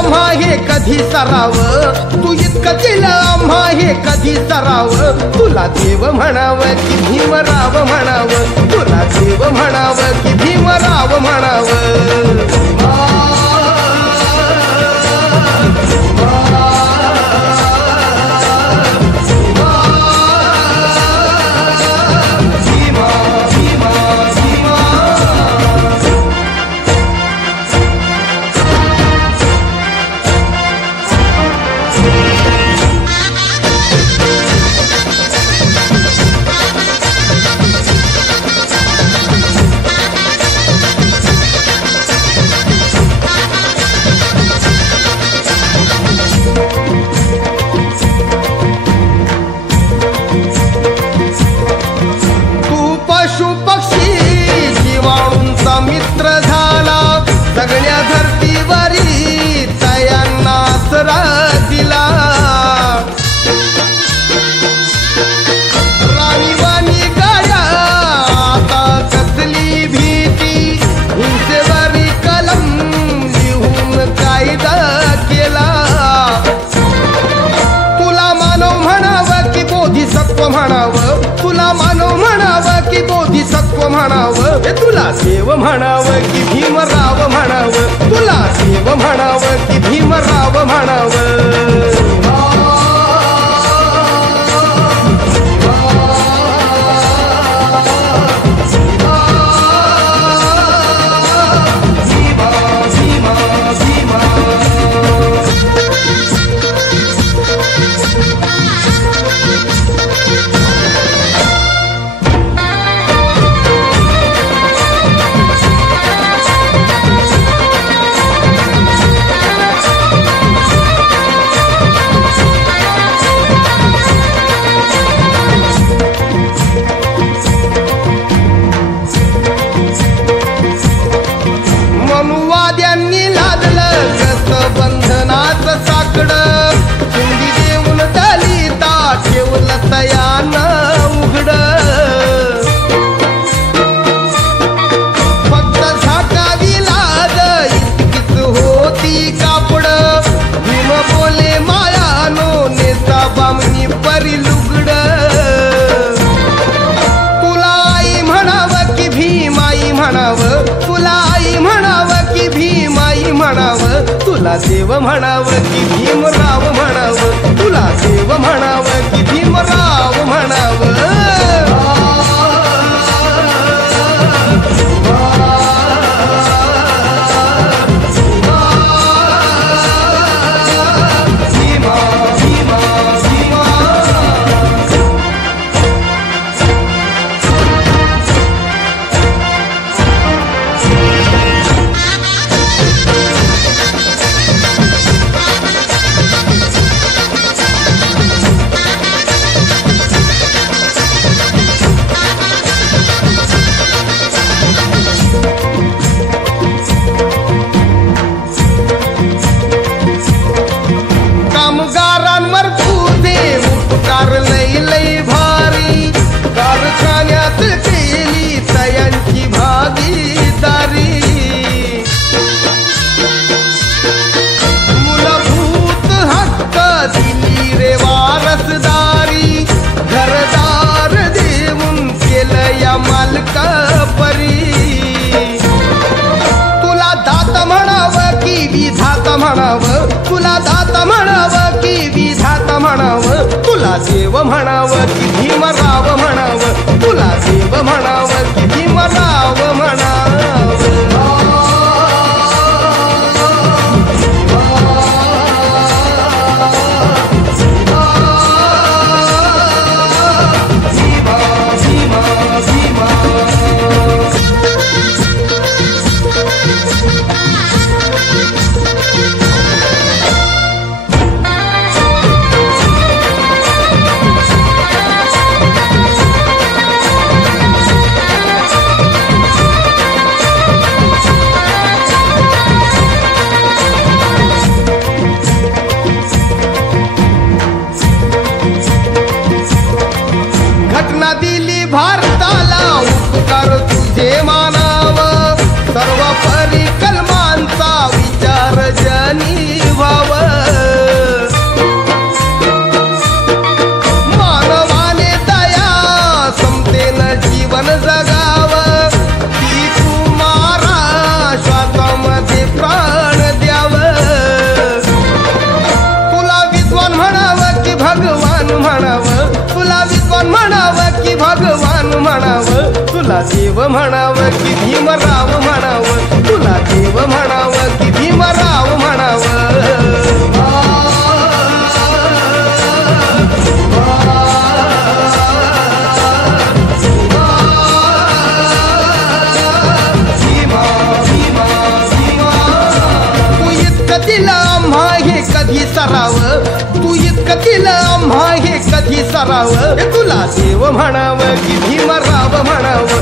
आम्हा हे कधी सराव, तू इतकं केलं आम्हा हे कधी सराव. तुला देव म्हणावं की भीमराव म्हणावं, तुला देव म्हणावं की भीमराव म्हणावं. सगळ्या धरतीवरी तयांना आसरा दिला. राणीवाणी गाड्या आता कसली भीती, हिंसेवरी कलम लिहून कायदा केला. तुला मानव म्हणावं की बोधिसत्व म्हणावं, तुला मानव म्हणावं की बोधिसत्व म्हणावं. तुला देव म्हणावं की भीमराव म्हणावं, तुला देव म्हणावं की भीमराव म्हणावं. मनुवाद्यांनी लादलं कसं बंधनाचं साकडं, कुंडी देऊन दलिता ठेवलं तयानं उघडं. फक्त झाकावी लाज इतकीच होती कापडं, भीम बोले मायानो नेता बामणी परी लुगडं. तुला आई म्हणावं की भीमाई म्हणावं, तुला आई म्हणावं की भीमाई म्हणावं. तुला देव म्हणावं की भीमराव म्हणावं, तुला देव म्हणावं की भीमराव म्हणावं. कामगारांवर तुझे उपकार लई लई भारी, कारखान्यात केली तयांची भागीदारी. मूलभूत हक्क दिली रे वारसदारी, घरदार देऊन केलं या मालका परी. तुला दात म्हणावं की विधाता म्हणावं, तुला दात म्हणावं की विधाता म्हणावं. तुला देव म्हणावं की भीमराव म्हणावं, तुला देव म्हणावं की भीमराव म्हणावं. देव म्हणावं की भीमराव म्हणावं तुला देव म्हणावं की भीमराव म्हणावं दिला आम्हा हे कधी सरावं तू इतकं दिलं आम्हा हे कधी सरावं तुला देव म्हणावं की भीमराव म्हणावं